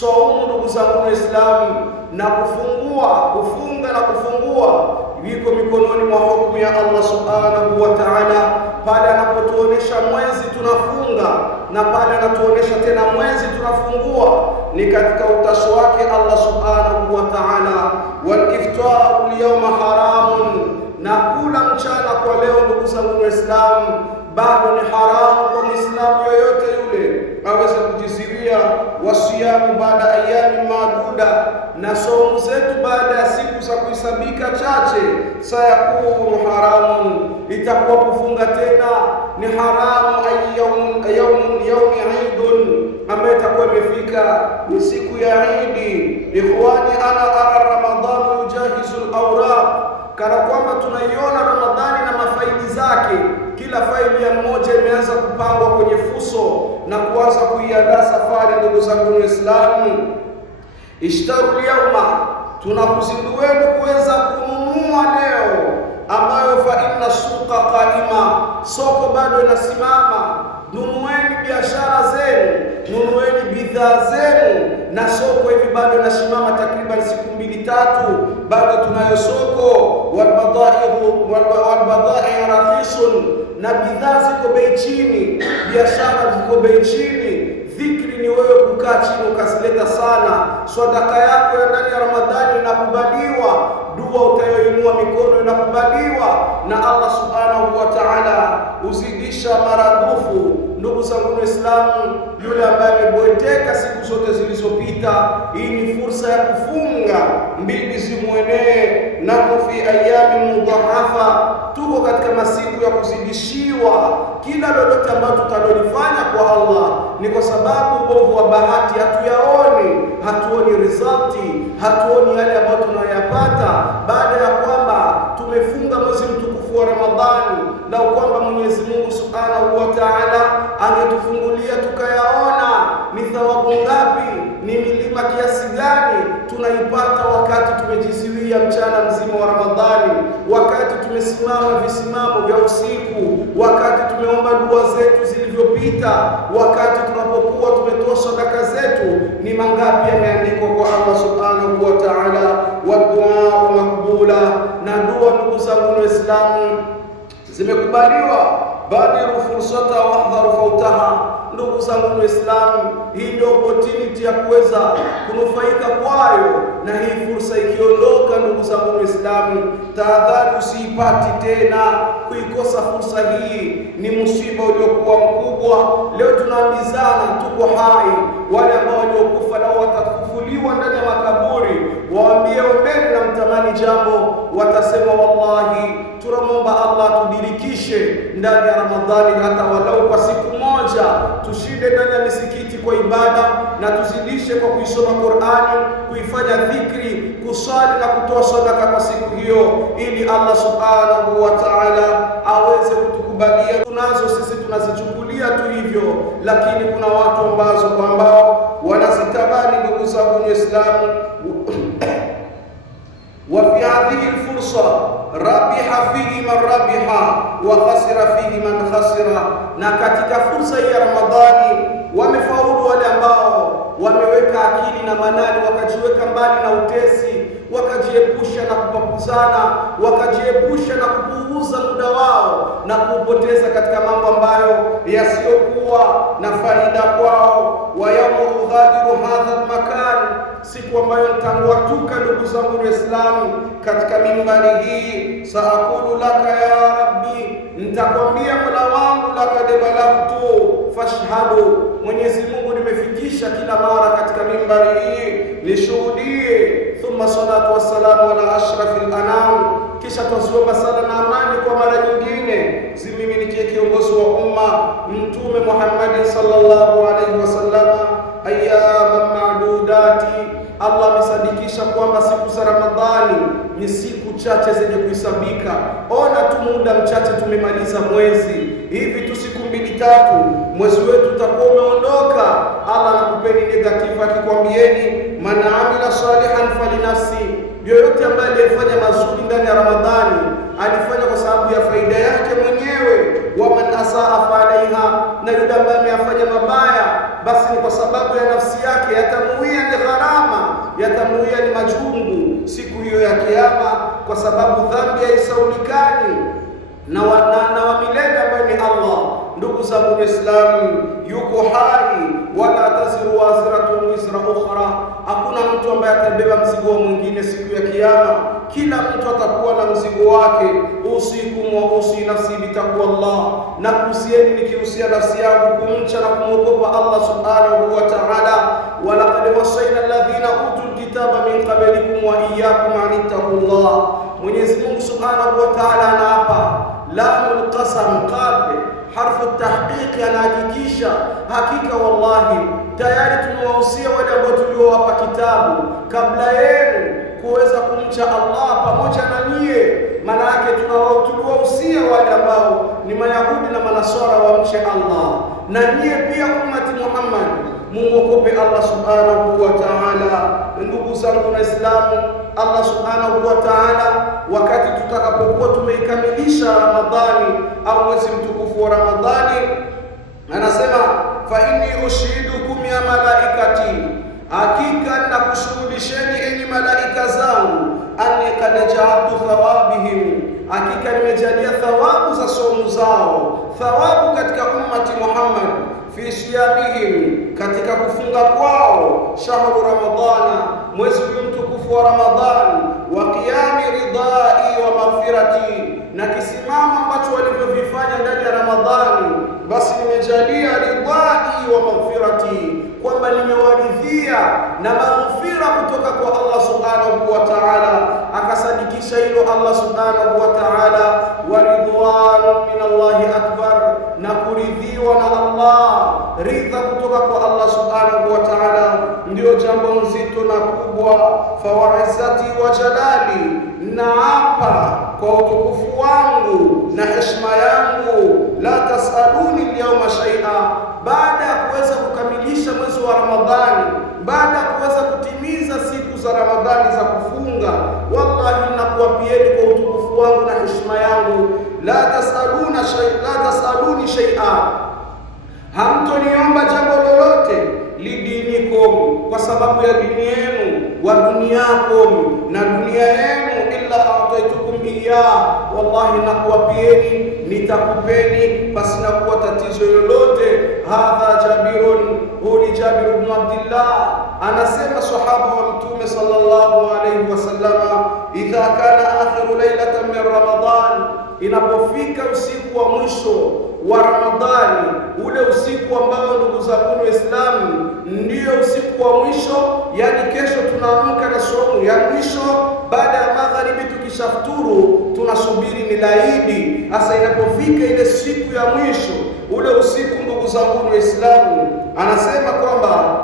Saumu ndugu zangu Waislamu, na kufunga na kufungua viko mikononi mwa hukumu ya Allah subhanahu wa ta'ala. Pale anapotuonesha mwezi tunafunga, na pale anatuonesha tena mwezi tunafungua, ni katika utashi wake Allah subhanahu wa ta'ala. Wal iftaru al-yawma haramun, na kula mchana kwa leo ndugu zangu Waislamu bado ni haramu kwa Muislamu yoyote yule aweze kujiziwia. Wasiyamu baada ayami maduda, na saumu zetu baada ya siku za kuhesabika chache, sayakunu haramun, itakuwa kufunga tena ni haramu. Yaumi Eidun, ambayo itakuwa imefika ni siku ya Idi. Ikhwani, ana ara Ramadhanu yujahizu al-awraq, kana kwamba tunaiona Ramadhani na mafaili zake. Kila faili ya mmoja imeanza kupangwa kwenye fuso na kuanza kuiandaa safari. Ndugu zangu Waislamu, ishtaru yauma, tunakuzindueni kuweza kununua leo, ambayo fa inna suqa qaima, soko bado inasimama. Nunueni biashara zenu, nunueni bidhaa zenu, na soko hivi bado inasimama takriban siku 2-3, bado tunayo soko. Walbadai rakhisun, na bidhaa ziko bei chini, biashara ziko bei chini. Dhikri ni wewe kukaa chini ukasileta sana. Sadaka yako ya ndani ya Ramadhani inakubaliwa, dua utayoinua mikono inakubaliwa na Allah subhanahu wa ta'ala, uzidisha maradufu. Ndugu zangu Waislamu, yule ambaye amebweteka siku zote zilizopita, hii ni fursa ya kufunga mbili zimwenee. Na fi ayami mudhahafa, tuko katika masiku ya kuzidishiwa. Kila lolote ambalo tutalolifanya kwa Allah ni kwa sababu ubovu wa bahati hatuoni resulti, hatuoni yale ambayo tunayoyapata baada ya kwamba tumefunga mwezi mtukufu wa Ramadhani. Na kwamba Mwenyezi Mungu Subhanahu wa Ta'ala angetufungulia tukayaona ni thawabu ngapi, ni milima kiasi gani tunaipata wakati tumejiziwia mchana mzima wa Ramadhani, wakati tumesimama visimamo vya usiku, wakati tumeomba dua zetu zilivyopita, wakati tunapokuwa tumetoa sadaka zetu. Ni mangapi yameandikwa kwa Allah Subhanahu wa Ta'ala? Wa du'a makbula, na dua ndugu zangu Waislamu zimekubaliwa. Badiru fursata wahdharu fautaha. Ndugu zangu Waislamu, hii ndio opportunity ya kuweza kunufaika kwayo, na hii fursa ikiondoka, ndugu zangu Waislamu, tahadhari usiipati tena. Kuikosa fursa hii ni msiba uliokuwa mkubwa. Leo tunaambizana tuko hai, wale ambao waliokufa nao watafufuliwa ndani ya makaburi, waambie ombeni na mtamani jambo, watasema wallahi tunamwomba Allah tudirikishe ndani ya Ramadhani, hata walau kwa siku moja, tushinde ndani ya misikiti kwa ibada, na tuzidishe kwa kuisoma Qur'ani, kuifanya dhikri, kusali na kutoa sadaka kwa siku hiyo, ili Allah Subhanahu wa Ta'ala aweze kutukubalia. Tunazo sisi tunazichukulia tu hivyo, lakini kuna watu ambao wanazitabani. Ndugu zangu Waislamu, wa fi hadhihi alfursa rabiha fihi man rabiha wa khasira fihi man khasira, na katika fursa hii ya Ramadhani wamefaulu wale ambao wameweka akili na manani, wakajiweka mbali na utesi, wakajiepusha na kupapuzana, wakajiepusha na kupuuza muda wao na kuupoteza katika mambo ambayo yasiyokuwa na faida kwao. Wa yawmu ughadiru hadha almakan, siku ambayo nitangwatuka ndugu zangu Waislamu katika mimbari hii. Saakulu laka ya rabbi, nitakwambia Mola wangu, laqad balagtu fashhadu, Mwenyezi Mungu nimefikisha kila mara katika mimbari hii, nishuhudie. Thumma salatu wassalamu ala ashrafil anam, kisha tuomba sala na amani kwa mara nyingine zimiminikie kiongozi wa umma Mtume Muhammad sallallahu alaihi wasallam. Ayyaman ma'dudati, Allah amesadikisha kwamba siku za Ramadhani ni siku chache zenye kuhesabika. Ona tu muda mchache tumemaliza mwezi, hivi tu siku 2-3 mwezi wetu utakuwa umeondoka. Allah anakupeni negative akikwambieni man amila salihan falinafsi, yoyote ambaye alifanya mazuri ndani ya Ramadhani alifanya kwa sababu ya faida yake mwenyewe. Wa man asaa falaiha, na yule ambaye amefanya mabaya basi ni kwa sababu ya nafsi yake, atamuia yatanuia ni majungu siku hiyo ya Kiyama, kwa sababu dhambi haisaulikani na wa milele ambaye ni Allah. Ndugu zangu Waislamu, yuko hai, wala taziru waziratun wizra ukhra. Hakuna mtu ambaye atabeba mzigo wa mwingine siku ya Kiyama. Kila mtu atakuwa na mzigo wake. Usikum wa usi nafsi bitaqwa Allah, na kuhusieni nikihusia nafsi yangu kumcha na kumwogopa Allah subhanahu wa ta'ala. Walaqad wasaina alladhina utul kitaba min qablikum wa iyyakum an ittaqullah. Mwenyezi Mungu subhanahu wa ta'ala anaapa, lamul qasam qad harfu tahqiq, anahakikisha hakika wallahi tayari tumewahusia wale ambao tuliowapa kitabu kabla yenu kuweza kumcha Allah pamoja na nyie. Maana yake tuliwahusia wale ambao ni Mayahudi na Manaswara wamche Allah, na nyie pia ummati Muhammad muogope Allah subhanahu wa ta'ala. Ndugu zangu Waislamu, Allah subhanahu wa ta'ala, wakati tutakapokuwa tumeikamilisha Ramadhani au mwezi mtukufu wa Ramadhani, anasema fa inni ushidukum ya malaikati, hakika nakushuhudisheni enyi malaika zangu, anni qad ja'altu thawabihim, hakika nimejalia thawabu za somu zao, thawabu katika ummati Muhammad, fi siyamihim, katika kufunga kwao, shahru Ramadhana, mwezi mtukufu wa Ramadhani, wa qiyami ridai wa maghfirati, na kisimamo ambacho walivyovifanya ndani ya Ramadhani, basi nimejalia ridai wa maghfirati, kwamba nimewaridhia na maghfira kutoka kwa Allah subhanahu wa ta'ala. Akasadikisha hilo Allah subhanahu wa ta'ala, wa ridwanu min Allahi akbar, na kuridhiwa na Allah, ridha kutoka kwa Allah subhanahu wa ta'ala ndio jambo nzito na kubwa. Fawaizati wa jalali, naapa kwa utukufu wangu na heshima yangu, la tasaluni al-yawma shay'a, baada ya kuweza kukamilisha mwezi wa Ramadhani, baada ya kuweza kutimiza siku za Ramadhani za kufunga, wallahi nakuapieni kwa utukufu wangu na heshima yangu, la tasaluni shay'a, hamtoniomba jambo lolote, lidinikum, kwa sababu ya dini yenu, wa dunyakum, na dunia yenu, illa a'taitukum iyyah, wallahi nakuapieni, nitakupeni pasina kuwa tatizo lolote. Hadha Jabirun, huli Jabir ibn Abdillah, anasema sahaba wa Mtume sallallahu alayhi wasallama, idha kana akhiru laylatan min Ramadan, inapofika usiku wa mwisho wa Ramadhani, ule usiku ambao ndugu zangu Waislamu ndio usiku wa mwisho, yani kesho tunaamka na somo ya mwisho baada ya magharibi, tukishafuturu tunasubiri ni laidi. Hasa inapofika ile siku ya mwisho, ule usiku ndugu zangu Waislamu, anasema kwamba